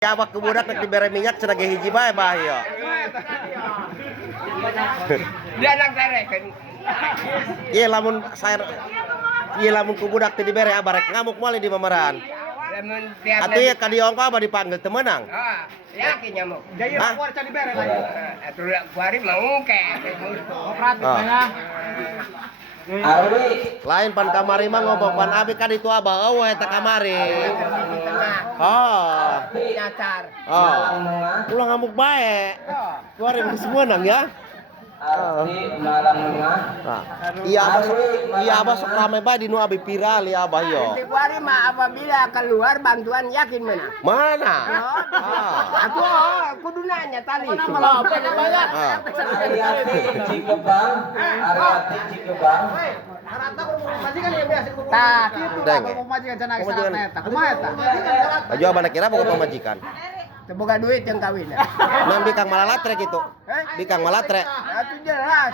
Ya abak ke budak nek dibere minyak cenah ge hiji bae bahaya. Dia nang tarekeun. Ieu lamun saer ieu lamun ku budak teu dibere abarek ngamuk moal di pameran. Lamun tiap Atuh ya ka diongko aba dipanggil teu meunang. ah, yakin nyamuk. Jadi Hah? aku harus dibere lagi. Atuh kuari mau ke. Operatif Ah. ya. Lain pan kamari mah ngobong pan abi kan itu abah eueuh eta kamari. Di tengah. Oh. Nyacar. Oh. Ulah ngamuk bae. Kuari geus meunang ya. Nah, iya abah sok rame bae di nu abi viral ya abah yo. Di kuari mah apabila keluar bantuan yakin mana? Mana? Ah. Aku kudu nanya tadi. Ah. Tah, Deng. Mau majikan cenah Pemajikan. sana eta. Kumaha eta? Baju abah kira boga pamajikan. teu boga duit yang kawin. Nah bikang malatre gitu. Bikang malatre. Atuh jelas.